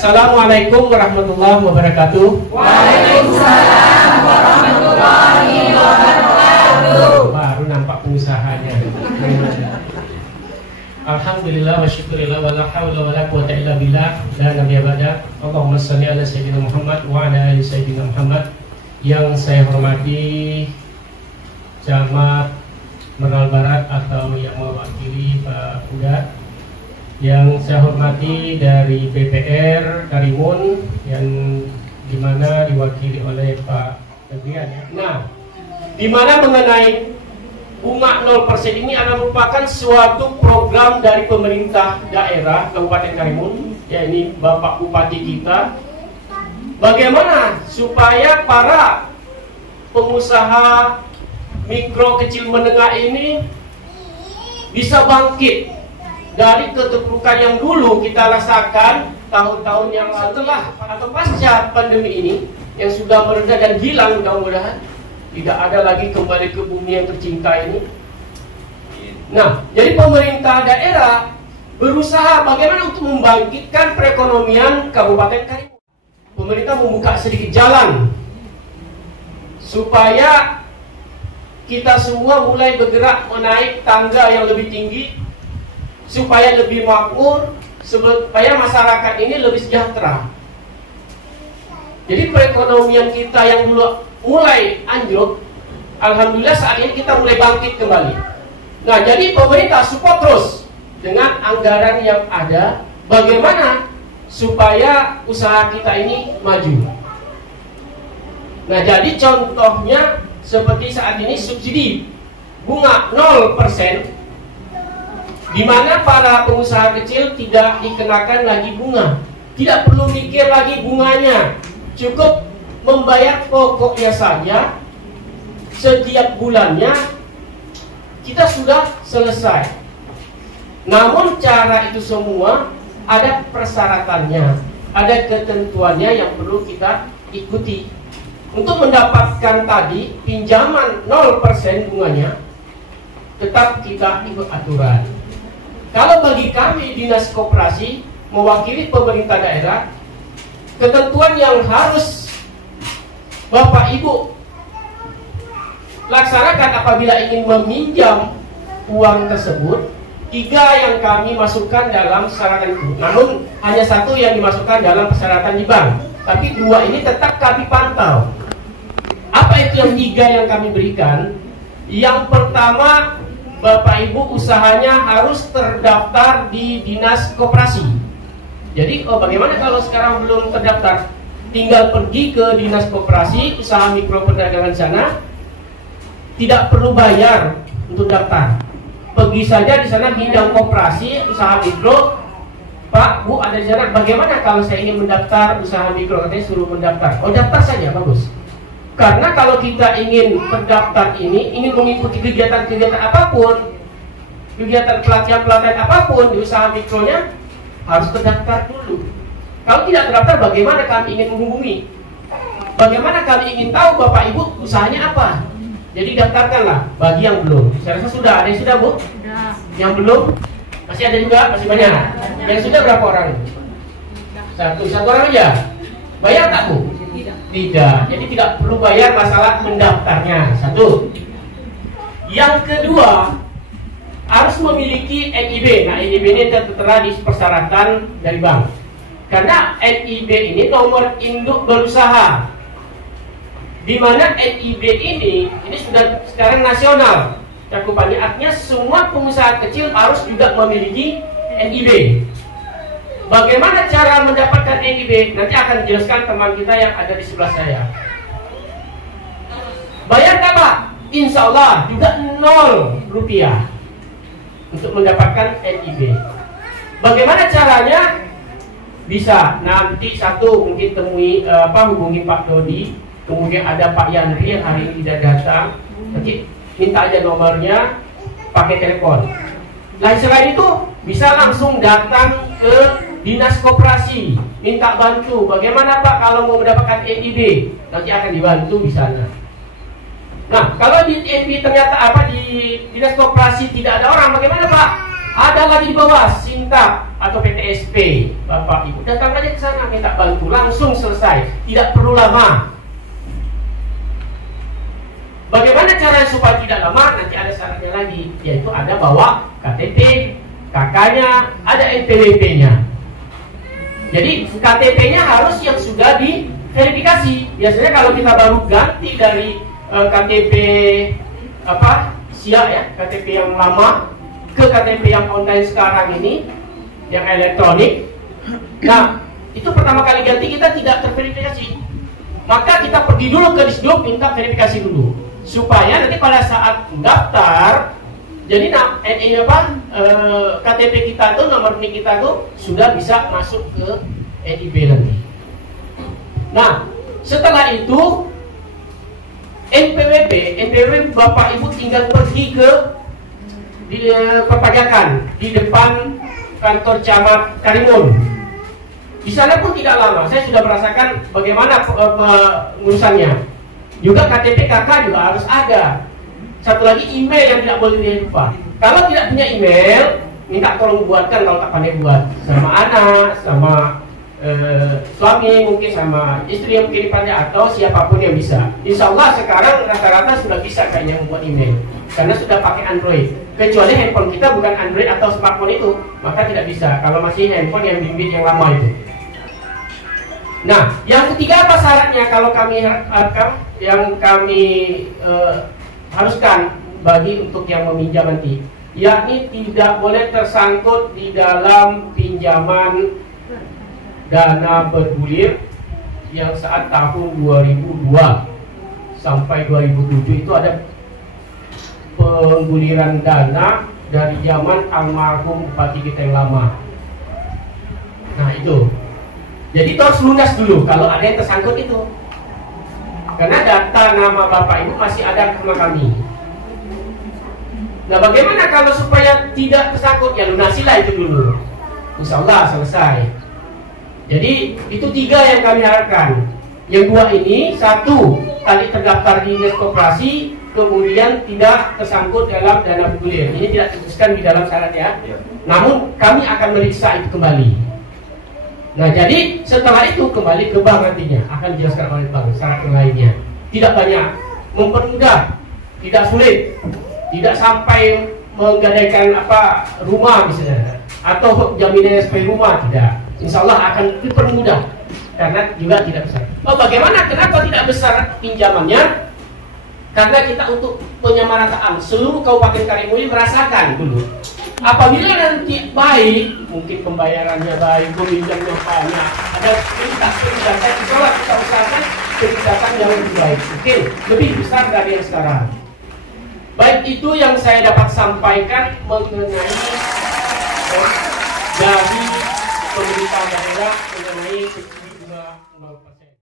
Assalamualaikum warahmatullahi wabarakatuh. Waalaikumsalam warahmatullahi wabarakatuh. Baru nampak pengusahanya. Alhamdulillah wa syukurillah wa la hawla wa la quwwata illa billah. La nabiyya ba'da. Allahumma shalli ala sayyidina Muhammad wa ala ali sayyidina Muhammad. Yang saya hormati Camat Meral Barat atau yang mewakili Pak Uda, yang saya hormati dari BPR Karimun yang dimana diwakili oleh Pak Febrian. Nah, dimana mengenai bunga 0% ini adalah merupakan suatu program dari pemerintah daerah Kabupaten Karimun, ya ini Bapak Bupati kita. Bagaimana supaya para pengusaha mikro kecil menengah ini bisa bangkit dari keterpurukan yang dulu kita rasakan tahun-tahun yang setelah atau pasca pandemi ini yang sudah mereda dan hilang, mudah-mudahan tidak ada lagi kembali ke bumi yang tercinta ini. Nah, jadi pemerintah daerah berusaha bagaimana untuk membangkitkan perekonomian Kabupaten Karimun. Pemerintah membuka sedikit jalan supaya kita semua mulai bergerak menaik tangga yang lebih tinggi, supaya lebih makmur, supaya masyarakat ini lebih sejahtera. Jadi perekonomian kita yang dulu mulai anjlok, alhamdulillah saat ini kita mulai bangkit kembali. Nah, jadi pemerintah support terus dengan anggaran yang ada, bagaimana supaya usaha kita ini maju. Nah, jadi contohnya seperti saat ini subsidi bunga 0%, di mana para pengusaha kecil tidak dikenakan lagi bunga, tidak perlu mikir lagi bunganya, cukup membayar pokoknya saja. Setiap bulannya kita sudah selesai. Namun cara itu semua ada persyaratannya, ada ketentuannya yang perlu kita ikuti. Untuk mendapatkan tadi pinjaman 0% bunganya, tetap kita ikut aturan. Kalau bagi kami Dinas Koperasi mewakili pemerintah daerah, ketentuan yang harus Bapak Ibu laksanakan apabila ingin meminjam uang tersebut, 3 yang kami masukkan dalam persyaratan itu. Namun hanya 1 yang dimasukkan dalam persyaratan di bank, tapi 2 ini tetap kami pantau. Apa itu yang 3 yang kami berikan? Yang pertama, Bapak Ibu usahanya harus terdaftar di Dinas Koperasi. Jadi bagaimana kalau sekarang belum terdaftar? Tinggal pergi ke Dinas Koperasi usaha mikro perdagangan sana, tidak perlu bayar untuk daftar. Pergi saja di sana bidang koperasi usaha mikro. Pak, Bu, ada di sana. Bagaimana kalau saya ingin mendaftar usaha mikro? Katanya suruh mendaftar. Oh, daftar saja, bagus. Karena kalau kita ingin terdaftar ini, ingin mengikuti kegiatan-kegiatan apapun, kegiatan pelatihan-pelatihan apapun di usaha mikronya, harus terdaftar dulu. Kalau tidak terdaftar, bagaimana kami ingin menghubungi? Bagaimana kami ingin tahu Bapak Ibu usahanya apa? Jadi daftarkanlah bagi yang belum. Saya rasa sudah, ada yang sudah, Bu? Sudah. Yang belum? Masih ada juga, masih banyak. Yang sudah berapa orang? Satu orang aja. Bayar tak, Bu? Tidak. Jadi tidak perlu bayar masalah mendaftarnya. 1. Yang kedua, harus memiliki NIB. Nah, NIB ini tertera di persyaratan dari bank. Karena NIB ini nomor induk berusaha, di mana NIB ini sudah sekarang nasional cakupannya, artinya semua pengusaha kecil harus juga memiliki NIB. Bagaimana cara mendapatkan NIB? Nanti akan dijelaskan teman kita yang ada di sebelah saya. Bayar tak, Pak? Insya Allah juga 0 rupiah untuk mendapatkan NIB. Bagaimana caranya? Bisa nanti mungkin hubungi Pak Dodi. Kemudian ada Pak Yandri yang hari ini tidak datang. Nanti minta aja nomornya, pakai telepon. Nah, selain itu bisa langsung datang ke Dinas Koperasi, minta bantu. Bagaimana Pak kalau mau mendapatkan NIB? Nanti akan dibantu di sana. Nah, kalau di NIB ternyata di Dinas Koperasi tidak ada orang, bagaimana Pak? Ada lagi di bawah Sintak atau PTSP. Bapak Ibu datang aja ke sana minta bantu, langsung selesai, tidak perlu lama. Bagaimana cara supaya tidak lama? Nanti ada syaratnya lagi, yaitu ada bawa KTP, KK-nya, ada NPWP-nya. Jadi KTP-nya harus yang sudah diverifikasi. Biasanya kalau kita baru ganti dari KTP siap ya, KTP yang lama ke KTP yang online sekarang ini, yang elektronik. Nah, itu pertama kali ganti kita tidak terverifikasi. Maka kita pergi dulu ke Disduk minta verifikasi dulu, supaya nanti pada saat daftar, jadi KTP kita tuh, nomor NIK kita tuh sudah bisa masuk ke NIB nanti. Nah, setelah itu NPWP Bapak Ibu tinggal pergi ke perpajakan di depan kantor camat Karimun. Di sana pun tidak lama, saya sudah merasakan bagaimana pengurusannya. Juga KTP KK juga harus ada. Satu lagi email yang tidak boleh dilupa. Kalau tidak punya email, minta tolong buatkan kalau tak pandai buat, sama anak, sama suami, mungkin sama istri yang mungkin pandai, atau siapapun yang bisa. Insya Allah sekarang rata-rata sudah bisa kayaknya membuat email, karena sudah pakai Android. Kecuali handphone kita bukan Android atau smartphone itu, maka tidak bisa. Kalau masih handphone yang bimbit yang lama itu. Nah, yang ketiga apa syaratnya kalau kami yang kami haruskan bagi untuk yang meminjam nanti, yakni tidak boleh tersangkut di dalam pinjaman dana bergulir yang saat tahun 2002 sampai 2007 itu ada pengguliran dana dari zaman almarhum bupati kita yang lama. Nah itu, jadi itu harus lunas dulu kalau ada yang tersangkut itu, karena data nama bapak ibu masih ada sama kami. Nah bagaimana kalau supaya tidak tersangkut? Ya lunasilah itu dulu, insya Allah selesai. Jadi itu 3 yang kami harapkan. Yang 2 ini, 1 kali terdaftar di dinas koperasi, kemudian tidak tersangkut dalam dana bergulir. Ini tidak dituliskan di dalam syarat ya. Namun kami akan meriksa itu kembali. Nah jadi setelah itu kembali ke bank nantinya, akan dijelaskan oleh bank syarat yang lainnya. Tidak banyak, mempermudah, tidak sulit, tidak sampai menggadaikan rumah misalnya, atau jaminan SP rumah, tidak. Insya Allah akan dipermudah karena juga tidak besar. Oh, bagaimana? Kenapa tidak besar pinjamannya? Karena kita untuk penyamarataan seluruh Kabupaten Karimun merasakan dulu. Apabila nanti baik, mungkin pembayarannya baik, peminjamnya banyak, ada kebijakan, insya Allah kita usahakan kebijakan yang lebih baik, mungkin lebih besar dari yang sekarang. Baik, itu yang saya dapat sampaikan mengenai dari pemerintah daerah mengenai